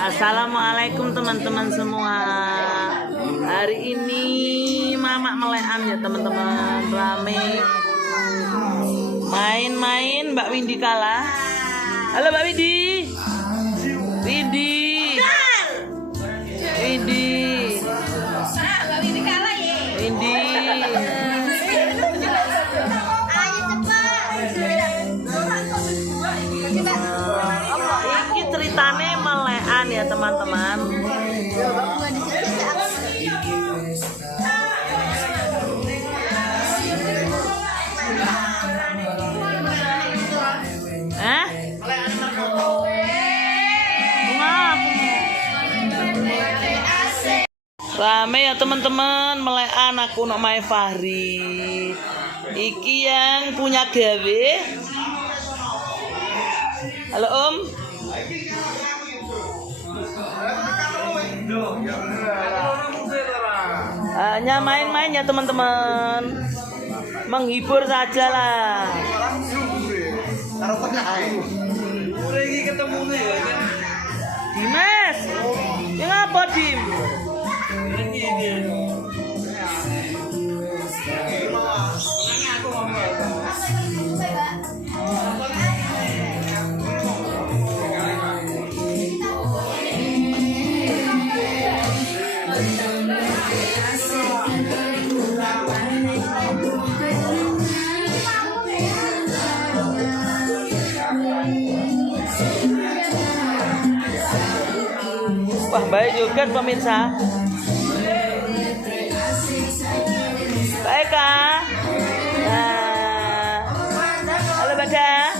Assalamualaikum teman-teman semua. Hari ini Mama melekan ya teman-teman. Rame main-main. Mbak Windy kalah. Halo Mbak Windy. Windy. Mbak Windy kalah ya. Windy. Ini ceritane melekan ya teman-teman. Rame ya teman-teman, melekan aku nak Mai Fahri. Iki yang punya gawe. Halo Om. Hanya main-main ya teman-teman. Menghibur saja lah. Dimas, ini apa Dim? Wah, baik juga pemirsa. Baik Kak. Halo Bada.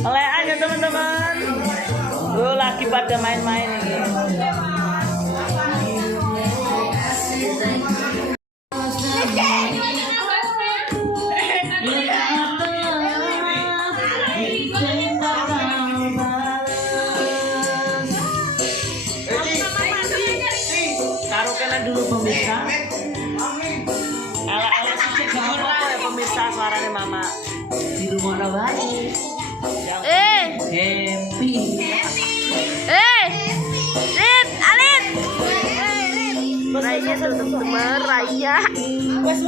Melekan ya teman-teman. Lagi pada main-main ini. Taruhkan dulu pemirsa. Ala-ala sedikit gimana apa ya pemirsa, suaranya Mama di rumah Nawani yang happy. Lid, Alid. Raya teman-teman, Raya. Wes.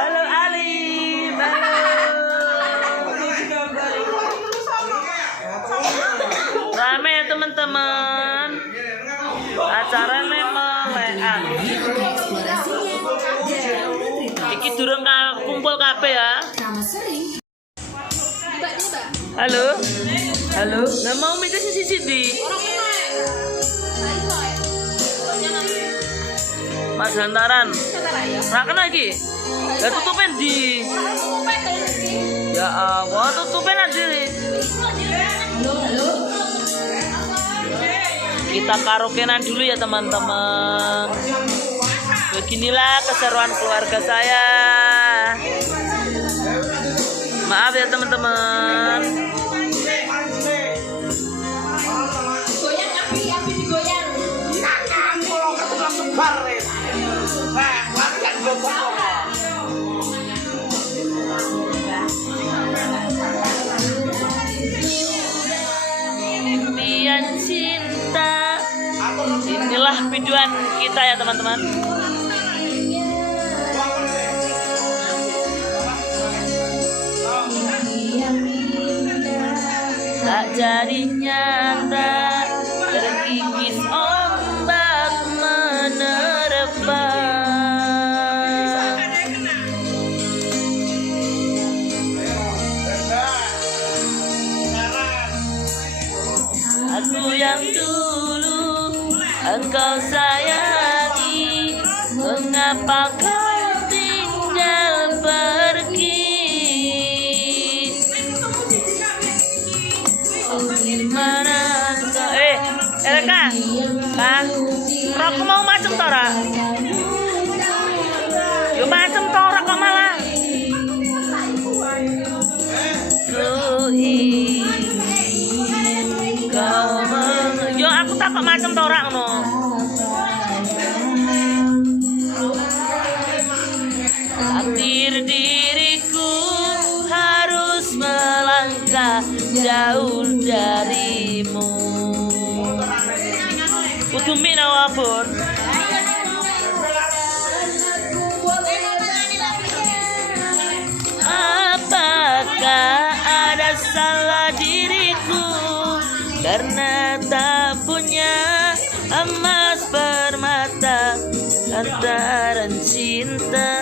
Halo Ali, rame ya teman-teman. Acaranya melekan. Iki durung kumpul kabeh ya. Halo. Nggak mau mikir sisi di. Mas Hantaran. Nah kena lagi. Ya tutupin di. Ya Allah, tutupin aja. Kita karaokean dulu ya teman-teman. Beginilah keseruan keluarga saya. Maaf ya teman-teman. Impian cinta. Inilah videoan kita ya teman-teman. Tak jadi nyata, terkikis ombak menerpa. Aku yang dulu engkau sayang. sayangi, mengapa kau tinggal pergi? Gimana kau? Elka, Kak, rokok mau macem tora? Yo macem tora kok malah. Yo aku takut macam torak no. Takdir diriku harus melangkah jauh darimu. Kudu mina wabon. Apakah ada salah diriku karena tak punya emas permata lantaran cinta?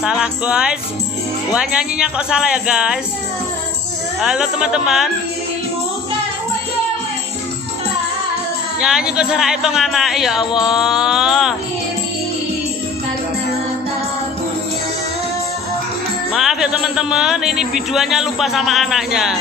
Salah guys, gua nyanyinya kok salah ya guys. Halo teman-teman, nyanyi kok serak itu anak ya Allah. Maaf ya teman-teman, ini biduannya lupa sama anaknya.